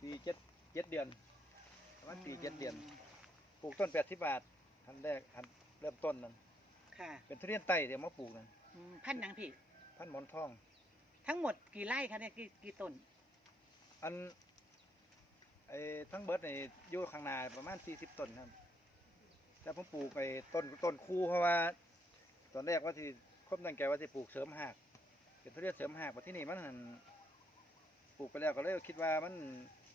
ปีเจ็ดเจ็ดเดือนประมาณปีเจ็ดเดือนปลูกต้นแปดสิบบาททันแรกทันเริ่มต้นนั้นค่ะเป็นทุเรียนไต่เดี๋ยวมาปลูกนั้นอืมพันธุ์หนังพี่ พันหมอนทอง ทั้งหมดกี่ไร่คะเนี่ยกี่กี่ต้นอันไอ้ทั้งเบิร์ดในอยู่ข้างหนาประมาณสี่สิบต้นครับ แต่ผมปลูกไปต้นต้นคู่เพราะว่า ตอนแรกว่าที่คบตั้งใจว่าจะปลูกเสริมหากเป็นทุเรียนเสริมหากแต่ที่นี่มันหันปลูกไปแล้วก็เลยคิดว่ามัน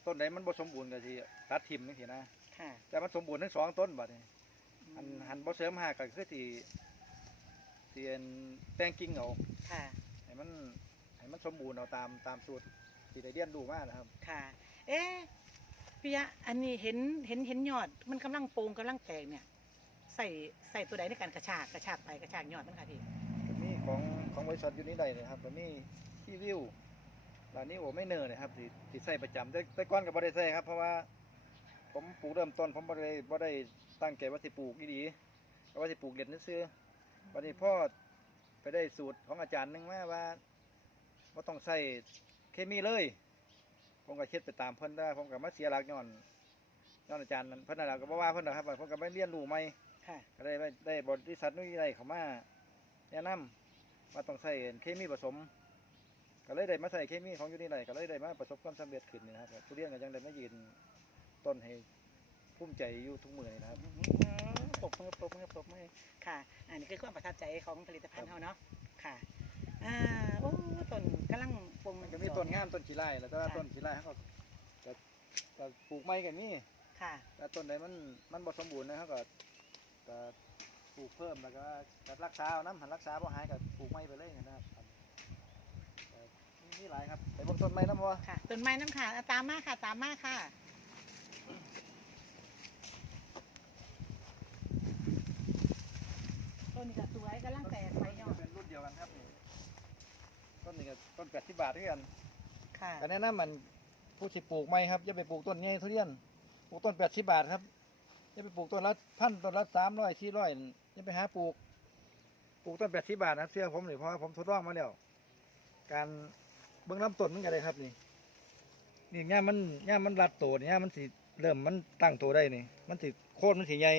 ต้นไหนมันบ่สมบูรณ์ก็สิตัดทิ่มนี่สินะค่ะ แต่มันสมบูรณ์ทั้งสองต้นบัดนี้อันหันบ่เสริมหากก็คือที่ที่อันแต่งกิ่งเอาค่ะ ให้มันให้มันสมบูรณ์เอาตามตามสูตรที่ได้เรียนรู้มานะครับ ค่ะ เอ๊ะพี่ยะอันนี้เห็นเห็นเห็นยอด มันกำลังโปร่งกำลังแตกเนี่ย ใส่ใส่ตัวใดในการกระชากกระชากไปกระชากยอดมันค่ะพี่ ก็มีของของบริษัทอยู่นี่ได้นะครับก็มีที่วิว ร้านนี้โอ้ไม่เนอร์นะครับที่ที่ใส่ประจำแต่แต่ก่อนก็บ่ได้ใส่ครับ เพราะว่า ผมปลูกเริ่มต้นผมบ่ได้บ่ได้ตั้งใจว่าสิปลูกอีดีก็ว่าสิปลูกเด็ดซื้อๆวันนี้พ่อไปได้สูตรของอาจารย์หนึงมาว่าว่าต้องใส่เคมีเลย ผมก็คิดไปตามเพิ่นได้ผมก็มาเสียหลักย้อนย้อนอาจารย์นั้นเพิ่นน่ะก็บ่ว่าเพิ่นนะครับผมก็ไม่เรียนรู้ใหม่ค่ะก็ได้ได้ได้บริษัทนู้นได้เขามาแนะนำว่าต้องใส่เคมีผสม ก็เลยได้มาใส่เคมีของอยู่นี่ไรก็เลยได้มาประสบความสำเร็จขึ้นนี่นะครับทุเรียนก็ยังได้มายืนต้นให้ภูมิใจอยู่ทุกมือนี่นะครับปรบมือปรบมือปรบมือค่ะ อันนี้คือความประทับใจของผลิตภัณฑ์เขาเนาะค่ะอ่าโอ้ต้นกำลังปรุงมันก็มีต้นงามต้นขี้ไร่แล้วก็ต้นขี้ไร่เขาก็ก็ก็ปลูกไม้กันนี่ค่ะแต่ต้นใดมันมันบ่สมบูรณ์นะเขาก็ก็ปลูกเพิ่มแล้วก็ก็รักษาเอาน้ำหันรักษาบ่หายก็ปลูกไม้ไปเลยนะครับก็ มีหลายครับไปเบนต้นไม้น้ำวัวค่ะต้นไม้น้ำค่ะอะตามมาค่ะ ตามมาค่ะ ต้นนี้ก็สวยกำลังแตกไปยอดเป็นรุ่นเดียวกันครับนี่ต้นนี้ก็ต้นแปดสิบบาทด้วยกันค่ะ แต่แนะนำมันผู้ที่ปลูกไม่ครับอย่าไปปลูกต้นใหญ่ทุเรียนปลูกต้นแปดสิบบาทครับอย่าไปปลูกต้นละพันต้นละสามร้อยสี่ร้อยอย่าไปหาปลูกปลูกต้นแปดสิบบาทนะเสื้อผมนี่เพราะว่าผมทดลองมาแล้วการ เบื้องลำต้นมันอะไรครับนี่นี่ง่ามมันง่ามมันรัดโตนี่ง่ามมันสิเริ่มมันตั้งตัวได้นี่ มันสิโค่นมันสิใหญ่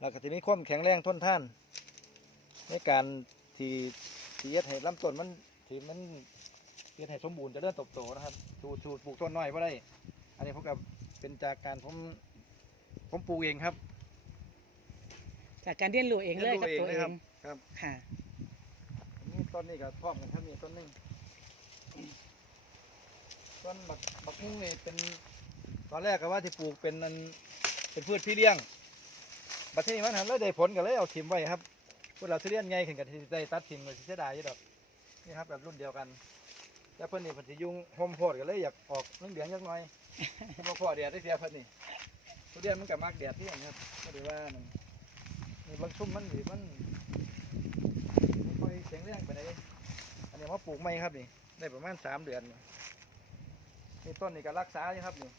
แล้วก็จะมีความแข็งแรงทนทาน ในการที่ที่เฮ็ดให้ลำต้นมันที่มันเฮ็ดให้สมบูรณ์เจะเริ่มโตๆนะครับสูตรสูตรปลูกต้นน้อยบ่ได้ อันนี้ผมกับเป็นจากการผมผมปลูกเองครับ จากการเรียนรู้เองเลยกับรีนตัวรู้เอครับงครับ ค่ะนี่ต้นนี้ก็พร้อมกันครับมีต้นหนึง ต้นบักบักมุ้งนี่เป็นตอนแรกก็ว่าที่ปลูกเป็นนันเป็นพืชพี่เลี้ยง บัดทีนี้มันหันแล้วได้ผลก็เลยเอาถิ่มไว้ครับพวกเราทุเรียนไงขึ้นกับที่ได้ตัดถิ่มเลยเสียดายอยู่ดอกนี่ครับแบบรุ่นเดียวกันแล้วเพิ่นนี่เพิ่นสิยุ่งโฮมโพดก็เลยอยากออกเหลืองๆจักหน่อยมาพอแดดได้เสียเพิ่นนี่ทุเรียนมันก็มักแดดที่อย่างครับก็ได้ว่านั่นนี่บางชุ่มมันสิมันไม่ค่อยแข็งแรงไปไหนอันนี้มาปลูกใหม่ครับนี่ได้ประมาณสามเดือน นี่นี่ต้นนี่ก็รักษาอยู่ครับนี่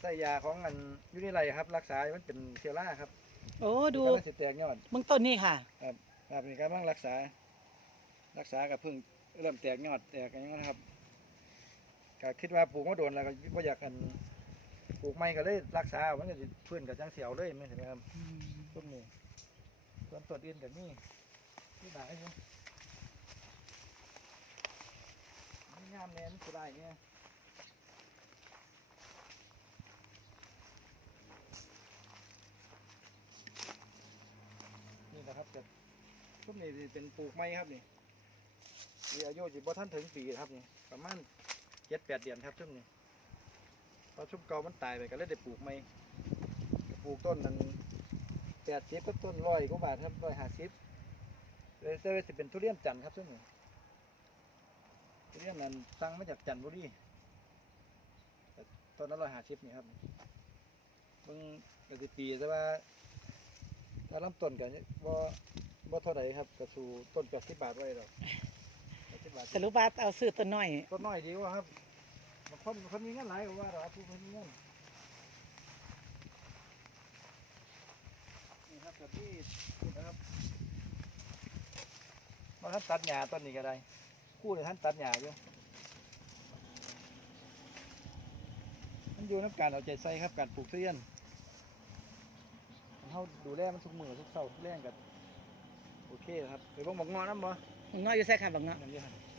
ใส่ยาของอันอยูนี่ไรครับ รักษาอยู่มันเป็นเชื้อราครับโอ้ดูกำลังสิแตกยอดเบื้องต้นนี่ค่ะ ครับนี่กำลังรักษา รักษากับพึ่งเริ่มแตกยอดแตกอย่างนี้นะครับก็คิดว่าปลูกมาโดนแล้วก็บ่อยากกันปลูกใหม่ก็เลยรักษาเอามันก็สิพื้นกับจังเสียวเลยไม่ใช่ไหมครับ ต้นนี้ต้นต้นอื่นกับนี่นี่หลายอยู่นี่งามแน่นสุดได้เนี่ยนี่นะครับ แต่ต้นนี้สิเป็นปลูกไม้ครับนี่มีอายุสิบ่ท่านถึงปีครับนี่ประมาณเจ็ดแปดเดือนครับต้นนี้พอชุ่มเก่ามันตายไปก็เลยได้ปลูกไม้ปลูกต้นนั้นแปดสิบก็ต้นร้อยกว่าบาทครับร้อยห้าสิบเลยจะเป็นเป็นทุเรียนจันทร์ครับต้นนี้ทุเรียนนั้นสั่งมาจากจันทบุรีต้นละร้อยห้าสิบนี่ครับเบิ่งก็สิปีแต่ว่า ถ้าลำต้นกันบ่บ่เท่าไหร่ครับก็สู่ต้นแปดสิบบาทไว้ดอกแปดสิบบาทสรุปว่าเอาซื้อต้นน้อย ต้นน้อยดีกว่าครับบางคนบางคนมีเงินหลายกว่าเราผู้คนมีเงินนี่ครับแบบที่นี่นะครับมาท่านตัดหญ้าต้นนี้ก็ได้คู่เลยท่านตัดหญ้าอยู่อยู่น้ำการเอาใจใส่ครับการปลูกทุเรียน เขาดูแลมันทุกมือทุกเสาร์ทุกแรงกันโอเคครับไปเบ้องบอกงอน้ำบ่บักเงาะอยู่ใส่ค่ะบักเงาะ นั่นเดียวครับ